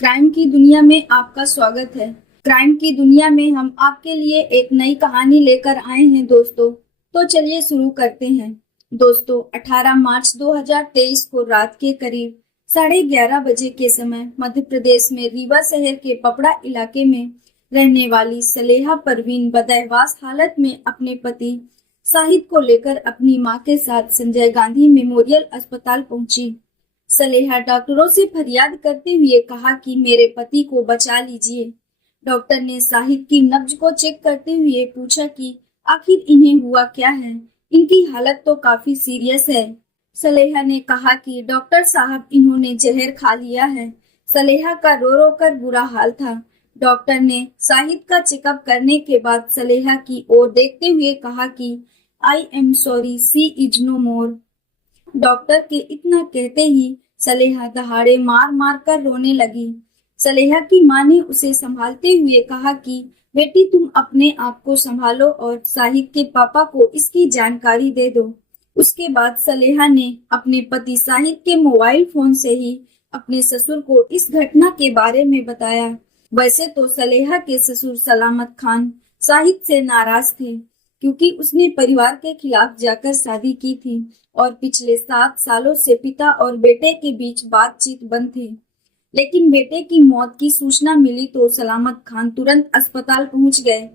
Crime की दुनिया में आपका स्वागत है। क्राइम की दुनिया में हम आपके लिए एक नई कहानी लेकर आए हैं दोस्तों। तो चलिए शुरू करते हैं। दोस्तों 18 मार्च 2023 को रात के करीब 11:30 बजे के समय मध्य प्रदेश में रीवा शहर के पपड़ा इलाके में रहने वाली सलेहा परवीन बदहवास हालत में अपने पति शाहिद को लेकर अपनी मां के साथ संजय गांधी मेमोरियल अस्पताल पहुंची। सलेहा डॉक्टरों से फरियाद करते हुए कहा कि मेरे पति को बचा लीजिए। डॉक्टर ने शाहिद की नब्ज को चेक करते हुए पूछा कि आखिर इन्हें हुआ क्या है, इनकी हालत तो काफी सीरियस है। सलेहा ने कहा कि डॉक्टर साहब इन्होंने जहर खा लिया है। सलेहा का रो रो कर बुरा हाल था। डॉक्टर ने शाहिद का चेकअप करने के बाद सलेहा की ओर देखते हुए कहा कि I am sorry, she is no more. Doctor के इतना कहते ही सलेहा दहाड़े मार मार कर रोने लगी। सलेहा की मां ने उसे संभालते हुए कहा कि बेटी तुम अपने आप को संभालो और शाहिद के पापा को इसकी जानकारी दे दो। उसके बाद सलेहा ने अपने पति शाहिद के मोबाइल फोन से ही अपने ससुर को इस घटना के बारे में बताया। वैसे तो सलेहा के ससुर सलामत खान शाहिद से नाराज थे क्योंकि उसने परिवार के खिलाफ जाकर शादी की थी और पिछले 7 सालों से पिता और बेटे के बीच बातचीत बंद थी। लेकिन बेटे की मौत की सूचना मिली तो सलामत खान तुरंत अस्पताल पहुंच गए।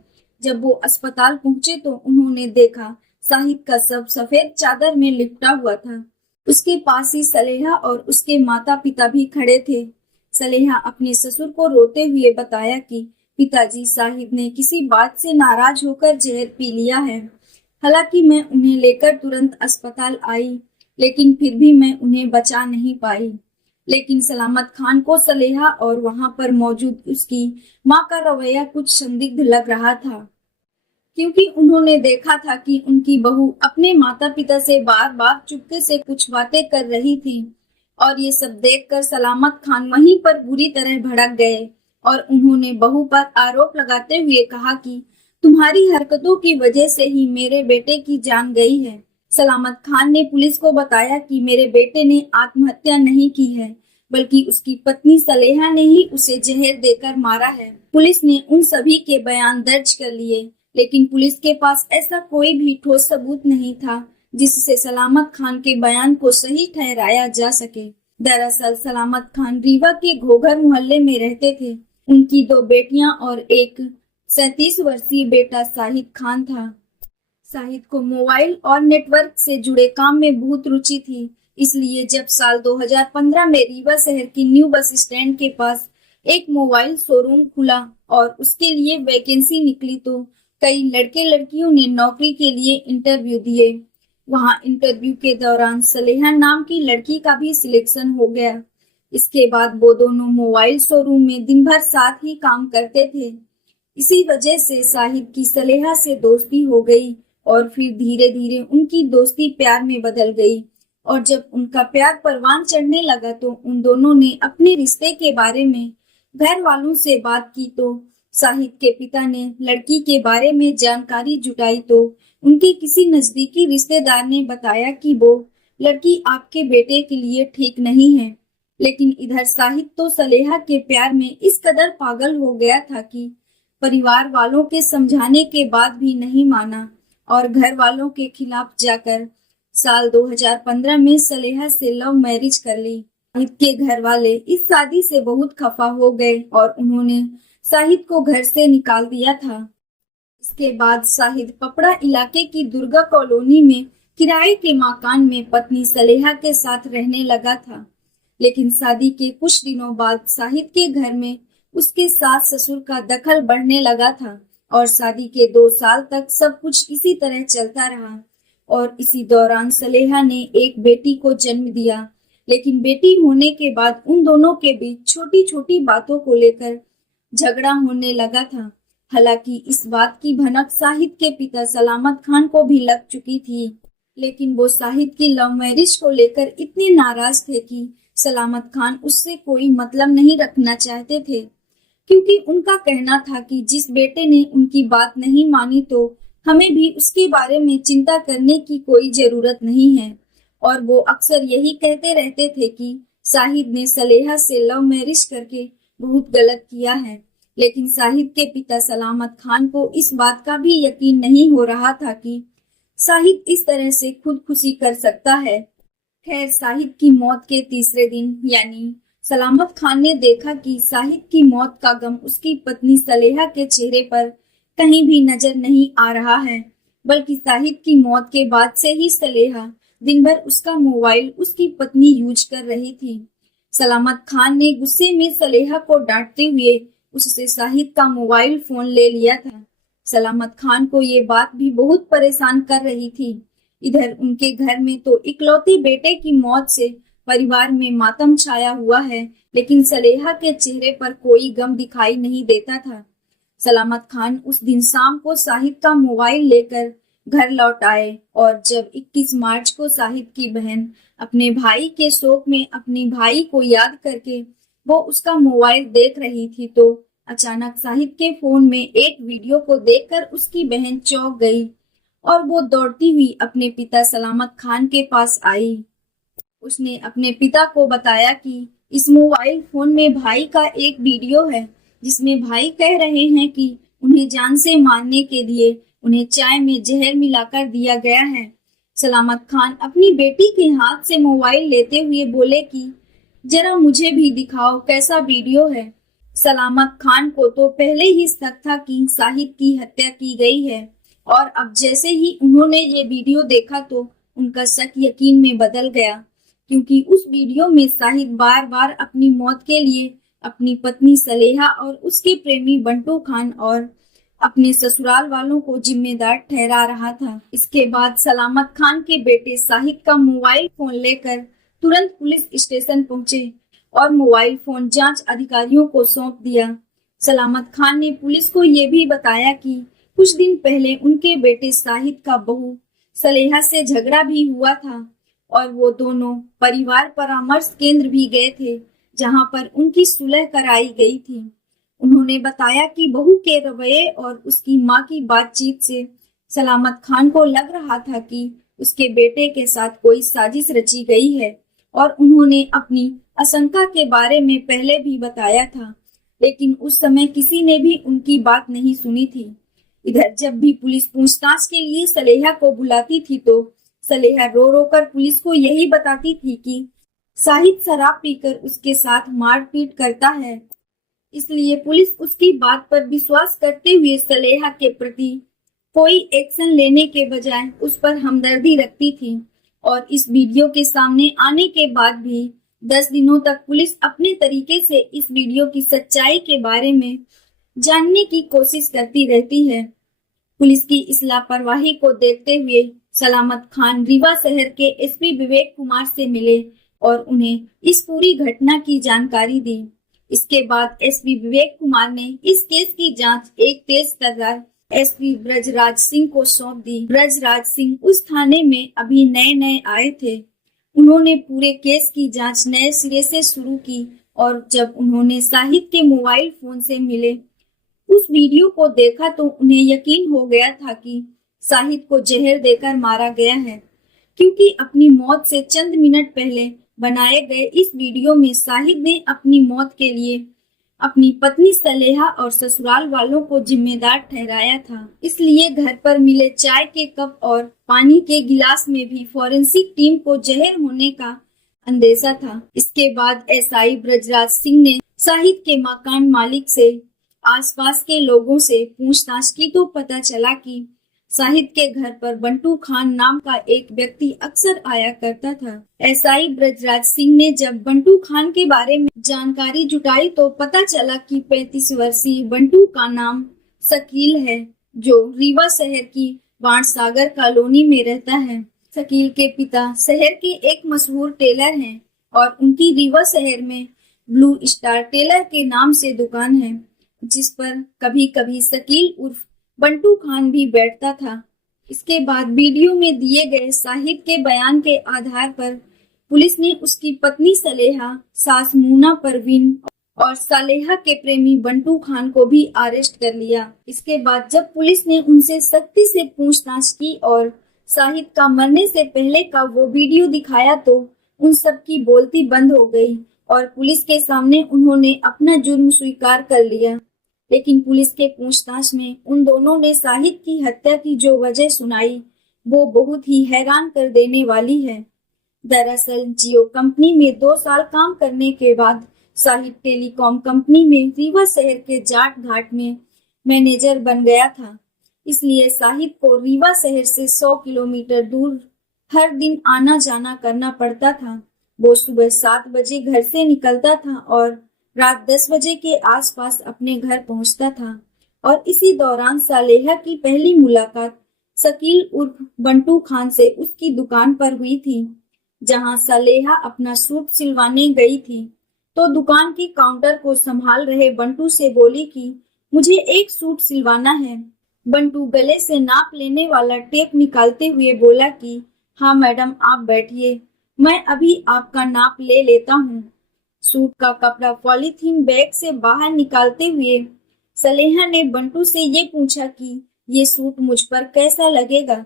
जब वो अस्पताल पहुंचे तो उन्होंने देखा शाहिद का शव सफेद चादर में लिपटा हुआ था। उसके पास ही सलेहा और उसके माता पिता भी खड़े थे। सलेहा अपने ससुर को रोते हुए बताया कि पिताजी, शाहिद ने किसी बात से नाराज होकर जहर पी लिया है। हालांकि मैं उन्हें लेकर तुरंत अस्पताल आई, लेकिन फिर भी मैं उन्हें बचा नहीं पाई। लेकिन सलामत खान को सलेहा और वहां पर मौजूद उसकी मां का रवैया कुछ संदिग्ध लग रहा था, क्योंकि उन्होंने देखा था कि उनकी बहू अपने माता पिता से बार बार चुपके से कुछ बातें कर रही थी। और ये सब देखकर सलामत खान वहीं पर बुरी तरह भड़क गए और उन्होंने बहू पर आरोप लगाते हुए कहा कि तुम्हारी हरकतों की वजह से ही मेरे बेटे की जान गई है। सलामत खान ने पुलिस को बताया कि मेरे बेटे ने आत्महत्या नहीं की है, बल्कि उसकी पत्नी सलेहा ने ही उसे जहर देकर मारा है। पुलिस ने उन सभी के बयान दर्ज कर लिए, लेकिन पुलिस के पास ऐसा कोई भी ठोस सबूत नहीं था जिससे सलामत खान के बयान को सही ठहराया जा सके। दरअसल सलामत खान रीवा के घोघर मोहल्ले में रहते थे। उनकी 2 बेटियां और एक 37 वर्षीय बेटा शाहिद खान था। शाहिद को मोबाइल और नेटवर्क से जुड़े काम में बहुत रुचि थी, इसलिए जब साल 2015 में रीवा शहर की न्यू बस स्टैंड के पास एक मोबाइल शोरूम खुला और उसके लिए वैकेंसी निकली तो कई लड़के लड़कियों ने नौकरी के लिए इंटरव्यू दिए। वहां इंटरव्यू के दौरान सलेहा नाम की लड़की का भी सिलेक्शन हो गया। इसके बाद वो दोनों मोबाइल शोरूम में दिन भर साथ ही काम करते थे। इसी वजह से शाहिद की सलेहा से दोस्ती हो गई और फिर धीरे धीरे उनकी दोस्ती प्यार में बदल गई। और जब उनका प्यार परवान चढ़ने लगा तो उन दोनों ने अपने रिश्ते के बारे में घर वालों से बात की तो शाहिद के पिता ने लड़की के बारे में जानकारी जुटाई तो उनके किसी नजदीकी रिश्तेदार ने बताया कि वो लड़की आपके बेटे के लिए ठीक नहीं है। लेकिन इधर शाहिद तो सलेहा के प्यार में इस कदर पागल हो गया था कि परिवार वालों के समझाने के बाद भी नहीं माना और घर वालों के खिलाफ जाकर साल 2015 में सलेहा से लव मैरिज कर ली। शाहिद के घर वाले इस शादी से बहुत खफा हो गए और उन्होंने शाहिद को घर से निकाल दिया था। इसके बाद शाहिद पपड़ा इलाके की दुर्गा कॉलोनी में किराए के मकान में पत्नी सलेहा के साथ रहने लगा था। लेकिन शादी के कुछ दिनों बाद शाहिद के घर में उसके सास ससुर का दखल बढ़ने लगा था और शादी के 2 साल तक सब कुछ इसी तरह चलता रहा। और इसी दौरान सलेहा ने एक बेटी को जन्म दिया। लेकिन बेटी होने के बाद उन दोनों के बीच छोटी छोटी बातों को लेकर झगड़ा होने लगा था। हालांकि इस बात की भनक शाहिद के पिता सलामत खान को भी लग चुकी थी, लेकिन वो शाहिद की लव मैरिज को लेकर इतने नाराज थे कि सलामत खान उससे कोई मतलब नहीं रखना चाहते थे, क्योंकि उनका कहना था कि जिस बेटे ने उनकी बात नहीं मानी तो हमें भी उसके बारे में चिंता करने की कोई जरूरत नहीं है। और वो अक्सर यही कहते रहते थे कि शाहिद ने सलेहा से लव मैरिज करके बहुत गलत किया है। लेकिन साहिद के पिता सलामत खान को इस बात का भी यकीन नहीं हो रहा था कि साहिद इस तरह से खुदकुशी कर सकता है। खैर, साहिद की मौत के तीसरे दिन यानी सलामत खान ने देखा कि साहिद की मौत का गम उसकी पत्नी सलेहा के चेहरे पर कहीं भी नजर नहीं आ रहा है, बल्कि साहिद की मौत के बाद से ही सलेहा दिन भर उसका मोबाइल उसकी पत्नी यूज कर रही थी। सलामत खान ने गुस्से में सलेहा को डांटते हुए उससे साहिद का मोबाइल फोन ले लिया था। सलामत खान को ये बात भी बहुत परेशान कर रही थी। इधर उनके घर में तो इकलौते बेटे की मौत से परिवार में मातम छाया हुआ है, लेकिन सलेहा के चेहरे पर कोई गम दिखाई नहीं देता था। सलामत खान उस दिन शाम को साहिद का मोबाइल लेकर घर लौट आए और जब 21 मार्च को साहिद की बहन अपने भाई के शोक में अपनी भाई को याद करके वो उसका मोबाइल देख रही थी, तो अचानक साहिद के फोन में एक वीडियो को देखकर उसकी बहन चौंक गई और वो दौड़ती हुई अपने पिता सलामत खान के पास आई। उसने अपने पिता को बताया कि इस मोबाइल फोन में भाई का एक वीडियो है जिसमें भाई कह रहे हैं कि उन्हें जान से मारने के लिए उन्हें चाय में जहर मिलाकर दिया गया है। सलामत खान अपनी बेटी के हाथ से मोबाइल लेते हुए बोले कि जरा मुझे भी दिखाओ कैसा वीडियो है। सलामत खान को तो पहले ही शक था कि साहिद की हत्या की गई है और अब जैसे ही उन्होंने ये वीडियो देखा तो उनका शक यकीन में बदल गया, क्योंकि उस वीडियो में साहिद बार बार अपनी मौत के लिए अपनी पत्नी सलेहा और उसके प्रेमी बंटू खान और अपने ससुराल वालों को जिम्मेदार ठहरा रहा था। इसके बाद सलामत खान के बेटे साहिद का मोबाइल फोन लेकर तुरंत पुलिस स्टेशन पहुंचे और मोबाइल फोन जांच अधिकारियों को सौंप दिया। सलामत खान ने पुलिस को ये भी बताया कि कुछ दिन पहले उनके बेटे साहिद का बहू सलेहा से झगड़ा भी हुआ था और वो दोनों परिवार परामर्श केंद्र भी गए थे, जहां पर उनकी सुलह कराई गई थी। उन्होंने बताया कि बहू के रवैये और उसकी मां की बातचीत से सलामत खान को लग रहा था कि उसके बेटे के साथ कोई साजिश रची गई है और उन्होंने अपनी आशंका के बारे में पहले भी बताया था, लेकिन उस समय किसी ने भी उनकी बात नहीं सुनी थी। इधर जब भी पुलिस पूछताछ के लिए सलेहा को बुलाती थी तो सलेहा रो रो कर पुलिस को यही बताती थी कि साहिद शराब पीकर उसके साथ मारपीट करता है, इसलिए पुलिस उसकी बात पर विश्वास करते हुए सलेहा के प्रति कोई एक्शन लेने के बजाय उस पर हमदर्दी रखती थी। और इस वीडियो के सामने आने के बाद भी 10 दिनों तक पुलिस अपने तरीके से इस वीडियो की सच्चाई के बारे में जानने की कोशिश करती रहती है। पुलिस की इस लापरवाही को देखते हुए सलामत खान रीवा शहर के एसपी विवेक कुमार से मिले और उन्हें इस पूरी घटना की जानकारी दी। इसके बाद एसपी विवेक कुमार ने इस केस की जांच एक तेज तर्रार एसपी ब्रजराज सिंह को सौंप दी। ब्रजराज सिंह उस थाने में अभी नए नए आए थे। उन्होंने पूरे केस की जांच नए सिरे से शुरू की और जब उन्होंने साहिद के मोबाइल फोन से मिले उस वीडियो को देखा तो उन्हें यकीन हो गया था कि साहिद को जहर देकर मारा गया है, क्योंकि अपनी मौत से चंद मिनट पहले बनाए गए इस वीडियो में साहिद ने अपनी मौत के लिए अपनी पत्नी सलेहा और ससुराल वालों को जिम्मेदार ठहराया था। इसलिए घर पर मिले चाय के कप और पानी के गिलास में भी फॉरेंसिक टीम को जहर होने का अंदेशा था। इसके बाद एसआई ब्रजराज सिंह ने साहिद के मकान मालिक से आसपास के लोगों से पूछताछ की तो पता चला कि साहिद के घर पर बंटू खान नाम का एक व्यक्ति अक्सर आया करता था। एसआई ब्रजराज सिंह ने जब बंटू खान के बारे में जानकारी जुटाई तो पता चला कि 35 वर्षीय बंटू का नाम शकील है, जो रीवा शहर की बाणसागर कॉलोनी में रहता है। शकील के पिता शहर के एक मशहूर टेलर हैं और उनकी रीवा शहर में ब्लू स्टार टेलर के नाम से दुकान है, जिस पर कभी कभी शकील उर्फ बंटू खान भी बैठता था। इसके बाद वीडियो में दिए गए साहिद के बयान के आधार पर पुलिस ने उसकी पत्नी सलेहा, सास मूना परवीन और सलेहा के प्रेमी बंटू खान को भी अरेस्ट कर लिया। इसके बाद जब पुलिस ने उनसे सख्ती से पूछताछ की और साहिद का मरने से पहले का वो वीडियो दिखाया तो उन सब की बोलती बंद हो गई और पुलिस के सामने उन्होंने अपना जुर्म स्वीकार कर लिया। लेकिन पुलिस के पूछताछ में उन दोनों ने शाहिद की हत्या की जो वजह सुनाई वो बहुत ही हैरान कर देने वाली है। दरअसल जियो कंपनी में 2 साल काम करने के बाद शाहिद टेलीकॉम कंपनी में रीवा शहर के जाट घाट में मैनेजर बन गया था। इसलिए शाहिद को रीवा शहर से 100 किलोमीटर दूर हर दिन आना जाना करना पड़ता था। वो सुबह 7 बजे घर से निकलता था और रात 10 बजे के आसपास अपने घर पहुंचता था। और इसी दौरान सालेहा की पहली मुलाकात शकील उर्फ बंटू खान से उसकी दुकान पर हुई थी। जहां सालेहा अपना सूट सिलवाने गई थी तो दुकान के काउंटर को संभाल रहे बंटू से बोली कि मुझे एक सूट सिलवाना है। बंटू गले से नाप लेने वाला टेप निकालते हुए बोला कि हाँ मैडम आप बैठिए, मैं अभी आपका नाप ले लेता हूँ। सूट का कपड़ा पॉलीथीन बैग से बाहर निकालते हुए सलेहा ने बंटू से ये पूछा कि ये सूट मुझ पर कैसा लगेगा।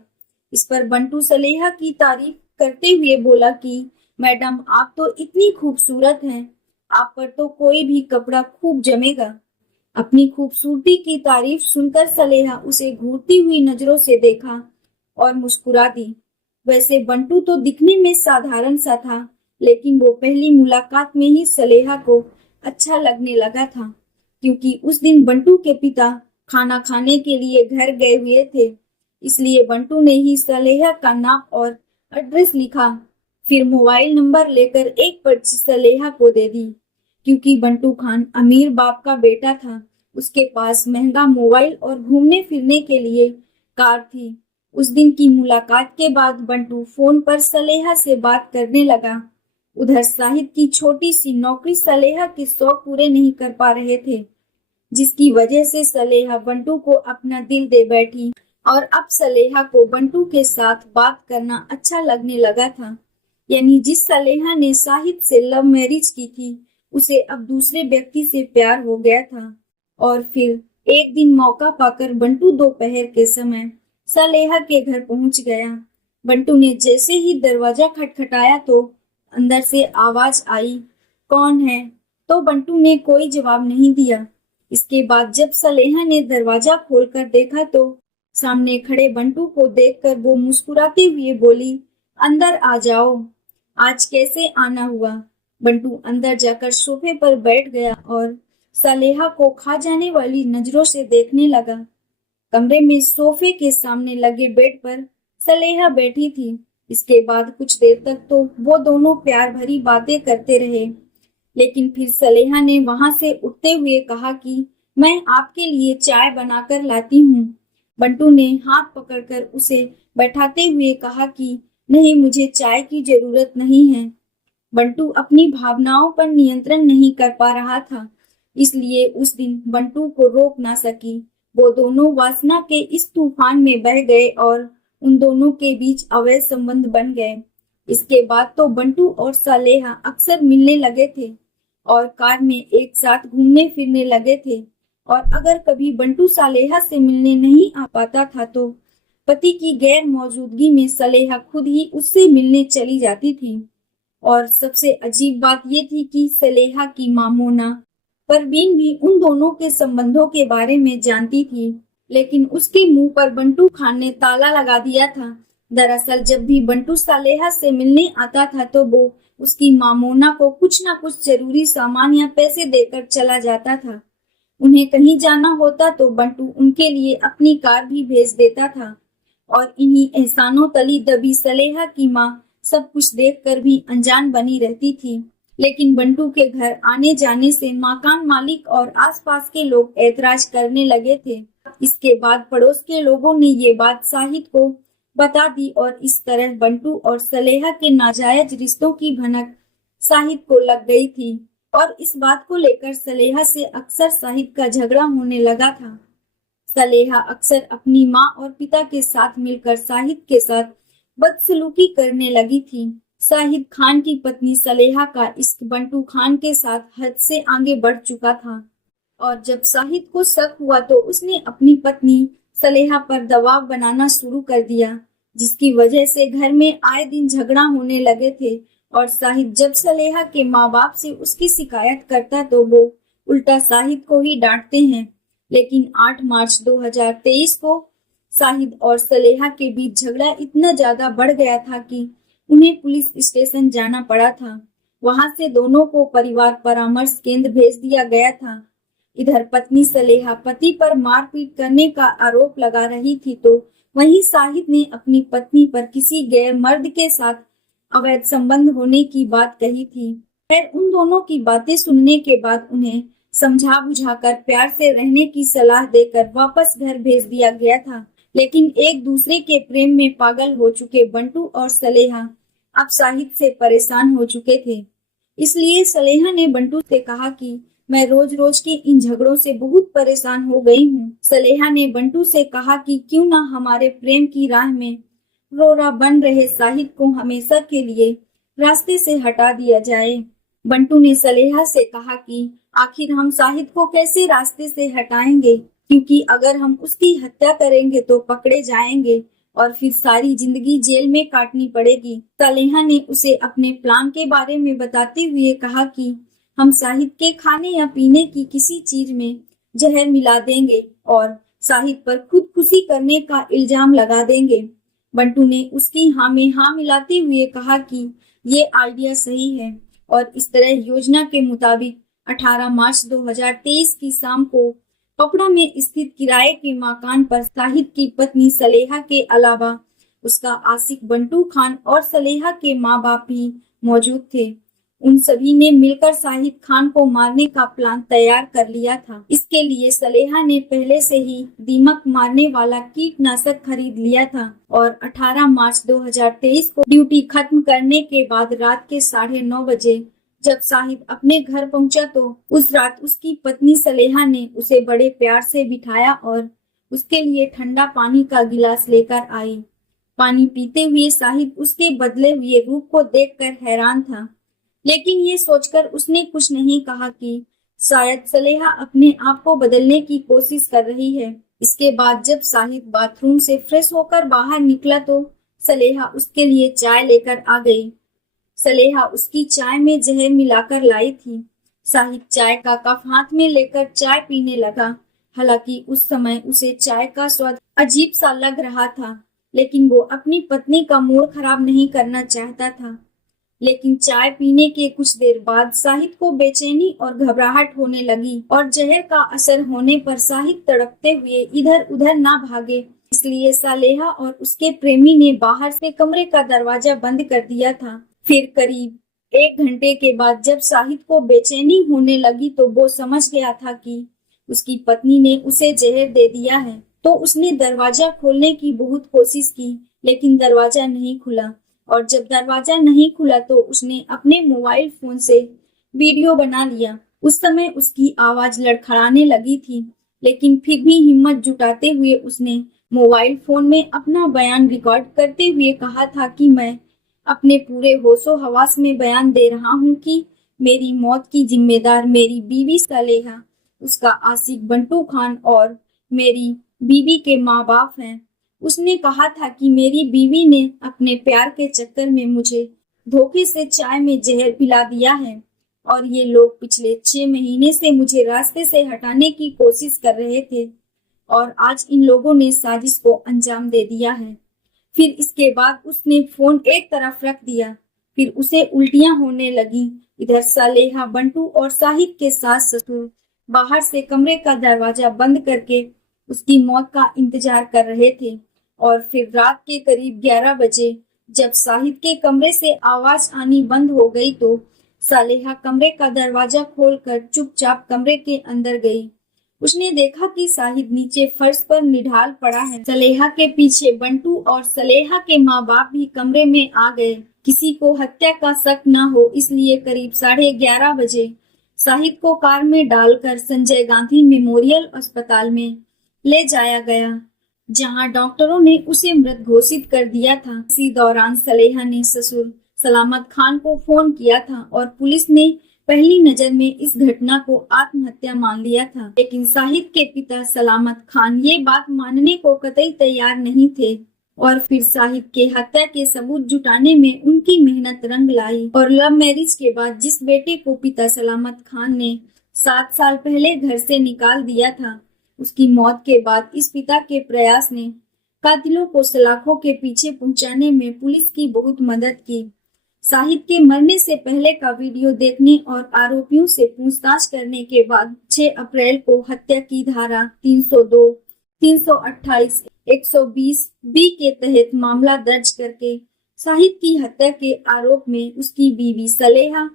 इस पर बंटू सलेहा की तारीफ करते हुए बोला कि मैडम आप तो इतनी खूबसूरत हैं, आप पर तो कोई भी कपड़ा खूब जमेगा। अपनी खूबसूरती की तारीफ सुनकर सलेहा उसे घूरती हुई नजरों से देखा और मुस्कुरा दी। वैसे बंटू तो दिखने में साधारण सा था, लेकिन वो पहली मुलाकात में ही सलेहा को अच्छा लगने लगा था, क्योंकि उस दिन बंटू के पिता खाना खाने के लिए घर गए हुए थे। इसलिए बंटू ने ही सलेहा का नाप और एड्रेस लिखा, फिर मोबाइल नंबर लेकर एक पर्ची सलेहा को दे दी। क्योंकि बंटू खान अमीर बाप का बेटा था, उसके पास महंगा मोबाइल और घूमने फिरने के लिए कार थी। उस दिन की मुलाकात के बाद बंटू फोन पर सलेहा से बात करने लगा। उधर शाहिद की छोटी सी नौकरी सलेहा के शौक पूरे नहीं कर पा रहे थे, जिसकी वजह से सलेहा बंटू को अपना दिल दे बैठी और अब सलेहा को बंटू के साथ बात करना अच्छा लगने लगा था। यानी जिस सलेहा ने शाहिद से लव मैरिज की थी उसे अब दूसरे व्यक्ति से प्यार हो गया था। और फिर एक दिन मौका पाकर बंटू दोपहर के समय सलेहा के घर पहुंच गया। बंटू ने जैसे ही दरवाजा खटखटाया तो अंदर से आवाज आई, कौन है? तो बंटू ने कोई जवाब नहीं दिया। इसके बाद जब सलेहा ने दरवाजा खोलकर देखा तो सामने खड़े बंटू को देखकर वो मुस्कुराते हुए बोली, अंदर आ जाओ, आज कैसे आना हुआ? बंटू अंदर जाकर सोफे पर बैठ गया और सलेहा को खा जाने वाली नजरों से देखने लगा। कमरे में सोफे के सामने लगे बेड पर सलेहा बैठी थी। इसके बाद कुछ देर तक तो वो दोनों प्यार भरी बातें करते रहे, लेकिन फिर सलेहा ने वहां से उठते हुए कहा कि मैं आपके लिए चाय बनाकर लाती हूँ। बंटू ने हाथ पकड़कर उसे बैठाते हुए कहा कि नहीं, मुझे चाय की जरूरत नहीं है। बंटू अपनी भावनाओं पर नियंत्रण नहीं कर पा रहा था, इसलिए उस दिन बंटू को रोक ना सकी। वो दोनों वासना के इस तूफान में बह गए और उन दोनों के बीच अवैध संबंध बन गए। इसके बाद तो बंटू और सलेहा अक्सर मिलने लगे थे और कार में एक साथ घूमने फिरने लगे थे। और अगर कभी बंटू सलेहा से मिलने नहीं आ पाता था तो पति की गैर मौजूदगी में सलेहा खुद ही उससे मिलने चली जाती थी। और सबसे अजीब बात ये थी कि सलेहा की मां मोना परवीन भी उन दोनों के संबंधों के बारे में जानती थी, लेकिन उसके मुंह पर बंटू खान ने ताला लगा दिया था। दरअसल जब भी बंटू सलेहा से मिलने आता था तो वो उसकी मां मोना को कुछ न कुछ जरूरी सामान या पैसे देकर चला जाता था। उन्हें कहीं जाना होता तो बंटू उनके लिए अपनी कार भी भेज देता था। और इन्हीं एहसानों तली दबी सलेहा की माँ सब कुछ देखकर भी अनजान बनी रहती थी। लेकिन बंटू के घर आने जाने से मकान मालिक और आसपास के लोग ऐतराज करने लगे थे। इसके बाद पड़ोस के लोगों ने ये बात शाहिद को बता दी और इस तरह बंटू और सलेहा के नाजायज रिश्तों की भनक शाहिद को लग गई थी। और इस बात को लेकर सलेहा से अक्सर शाहिद का झगड़ा होने लगा था। सलेहा अक्सर अपनी माँ और पिता के साथ मिलकर शाहिद के साथ बदसलूकी करने लगी थी। शाहिद खान की पत्नी सलेहा का इश्क बंटू खान के साथ हद से आगे बढ़ चुका था और जब शाहिद को शक हुआ तो उसने अपनी पत्नी सलेहा पर दबाव बनाना शुरू कर दिया, जिसकी वजह से घर में आए दिन झगड़ा होने लगे थे और शाहिद जब सलेहा के माँ बाप से उसकी शिकायत करता तो वो उल्टा शाहिद को ही डांटते हैं। लेकिन 8 मार्च 2023 को शाहिद और सलेहा के बीच झगड़ा इतना ज्यादा बढ़ गया था कि उन्हें पुलिस स्टेशन जाना पड़ा था। वहां से दोनों को परिवार परामर्श केंद्र भेज दिया गया था। इधर पत्नी सलेहा पति पर मारपीट करने का आरोप लगा रही थी तो वहीं शाहिद ने अपनी पत्नी पर किसी गैर मर्द के साथ अवैध संबंध होने की बात कही थी। फिर उन दोनों की बातें सुनने के बाद उन्हें समझा बुझाकर प्यार से रहने की सलाह देकर वापस घर भेज दिया गया था। लेकिन एक दूसरे के प्रेम में पागल हो चुके बंटू और सलेहा अब शाहिद से परेशान हो चुके थे। इसलिए सलेहा ने बंटू से कहा कि मैं रोज रोज के इन झगड़ों से बहुत परेशान हो गई हूँ। सलेहा ने बंटू से कहा कि क्यों ना हमारे प्रेम की राह में रोड़ा बन रहे शाहिद को हमेशा के लिए रास्ते से हटा दिया जाए। बंटू ने सलेहा से कहा कि आखिर हम शाहिद को कैसे रास्ते से हटाएंगे, क्योंकि अगर हम उसकी हत्या करेंगे तो पकड़े जाएंगे और फिर सारी जिंदगी जेल में काटनी पड़ेगी। सलेहा ने उसे अपने प्लान के बारे में बताते हुए कहा कि हम शाहिद के खाने या पीने की किसी चीज में जहर मिला देंगे और शाहिद पर खुदकुशी करने का इल्जाम लगा देंगे। बंटू ने उसकी हाँ में हाँ मिलाते हुए कहा कि ये आइडिया सही है और इस तरह योजना के मुताबिक 18 मार्च 2023 की शाम को पपड़ा में स्थित किराए के मकान पर शाहिद की पत्नी सलेहा के अलावा उसका आशिक बंटू खान और सलेहा के माँ बाप भी मौजूद थे। उन सभी ने मिलकर शाहिद खान को मारने का प्लान तैयार कर लिया था। इसके लिए सलेहा ने पहले से ही दीमक मारने वाला कीटनाशक खरीद लिया था और 18 मार्च 2023 को ड्यूटी खत्म करने के बाद रात के 9:30 बजे जब शाहिद अपने घर पहुंचा तो उस रात उसकी पत्नी सलेहा ने उसे बड़े प्यार से बिठाया और उसके लिए ठंडा पानी का गिलास लेकर आई। पानी पीते हुए शाहिद उसके बदले हुए रूप को देखकर हैरान था, लेकिन ये सोचकर उसने कुछ नहीं कहा कि शायद सलेहा अपने आप को बदलने की कोशिश कर रही है। इसके बाद जब शाहिद बाथरूम से फ्रेश होकर बाहर निकला तो सलेहा उसके लिए चाय लेकर आ गई। सलेहा उसकी चाय में जहर मिलाकर लाई थी। शाहिद चाय का कप हाथ में लेकर चाय पीने लगा। हालांकि उस समय उसे चाय का स्वाद अजीब सा लग रहा था, लेकिन वो अपनी पत्नी का मूड खराब नहीं करना चाहता था। लेकिन चाय पीने के कुछ देर बाद शाहिद को बेचैनी और घबराहट होने लगी और जहर का असर होने पर शाहिद तड़पते हुए इधर उधर ना भागे, इसलिए सलेहा और उसके प्रेमी ने बाहर से कमरे का दरवाजा बंद कर दिया था। फिर करीब 1 घंटे के बाद जब शाहिद को बेचैनी होने लगी तो वो समझ गया था कि उसकी पत्नी ने उसे जहर दे दिया है। तो उसने दरवाजा खोलने की बहुत कोशिश की, लेकिन दरवाजा नहीं खुला और जब दरवाजा नहीं खुला तो उसने अपने मोबाइल फोन से वीडियो बना लिया। उस समय उसकी आवाज लड़खड़ाने लगी थी, लेकिन फिर भी हिम्मत जुटाते हुए उसने मोबाइल फोन में अपना बयान रिकॉर्ड करते हुए कहा था कि मैं अपने पूरे होशो हवास में बयान दे रहा हूँ कि मेरी मौत की जिम्मेदार मेरी बीवी सलेहा, उसका आशिक बंटू खान और मेरी बीवी के माँ बाप हैं। उसने कहा था कि मेरी बीवी ने अपने प्यार के चक्कर में मुझे धोखे से चाय में जहर पिला दिया है और ये लोग पिछले 6 महीने से मुझे रास्ते से हटाने की कोशिश कर रहे थे और आज इन लोगों ने साजिश को अंजाम दे दिया है। फिर इसके बाद उसने फोन एक तरफ रख दिया। फिर उसे उल्टियां होने लगी। इधर सलेहा, बंटू और शाहिद के सास ससुर बाहर से कमरे का दरवाजा बंद करके उसकी मौत का इंतजार कर रहे थे और फिर रात के करीब 11 बजे जब शाहिद के कमरे से आवाज आनी बंद हो गई तो सलेहा कमरे का दरवाजा खोलकर चुपचाप कमरे के अंदर गई। उसने देखा कि शाहिद नीचे फर्श पर निढाल पड़ा है। सलेहा के पीछे बंटू और सलेहा के माँ बाप भी कमरे में आ गए। किसी को हत्या का शक न हो इसलिए करीब 11:30 बजे शाहिद को कार में डालकर संजय गांधी मेमोरियल अस्पताल में ले जाया गया, जहां डॉक्टरों ने उसे मृत घोषित कर दिया था। इसी दौरान सलेहा ने ससुर सलामत खान को फोन किया था और पुलिस ने पहली नजर में इस घटना को आत्महत्या मान लिया था। लेकिन शाहिद के पिता सलामत खान ये बात मानने को कतई तैयार नहीं थे। और फिर साहिद के हत्या के सबूत जुटाने में उनकी मेहनत रंग लाई। और लव मैरिज के बाद जिस बेटे को पिता सलामत खान ने 7 साल पहले घर से निकाल दिया था, उसकी मौत के बाद इस पिता के प्रयास ने कातिलों को सलाखों के पीछे पहुंचाने में पुलिस की बहुत मदद की। साहिद के मरने से पहले का वीडियो देखने और आरोपियों से पूछताछ करने के बाद 6 अप्रैल को हत्या की धारा 302, 328, 120 बी के तहत मामला दर्ज करके साहिद की हत्या के आरोप में उसकी बीवी सलेहा,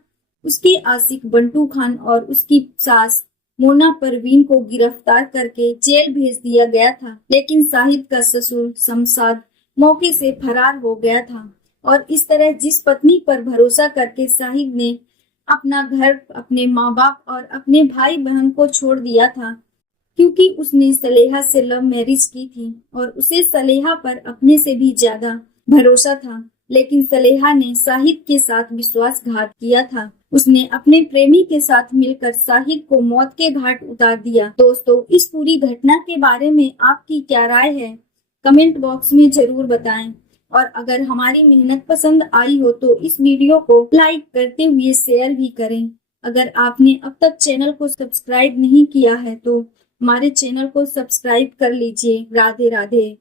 उसके आशिक बंटू खान और उसकी सास मोना परवीन को गिरफ्तार करके जेल भेज दिया गया था। लेकिन साहिद का ससुर शमशाद मौके से फरार हो गया था। और इस तरह जिस पत्नी पर भरोसा करके साहिद ने अपना घर, अपने माँ बाप और अपने भाई बहन को छोड़ दिया था, क्योंकि उसने सलेहा से लव मैरिज की थी और उसे सलेहा पर अपने से भी ज्यादा भरोसा था, लेकिन सलेहा ने साहिद के साथ विश्वासघात किया था। उसने अपने प्रेमी के साथ मिलकर साहिद को मौत के घाट उतार दिया। दोस्तों, इस पूरी घटना के बारे में आपकी क्या राय है, कमेंट बॉक्स में जरूर बताएं। और अगर हमारी मेहनत पसंद आई हो तो इस वीडियो को लाइक करते हुए शेयर भी करें। अगर आपने अब तक चैनल को सब्सक्राइब नहीं किया है तो हमारे चैनल को सब्सक्राइब कर लीजिए। राधे राधे।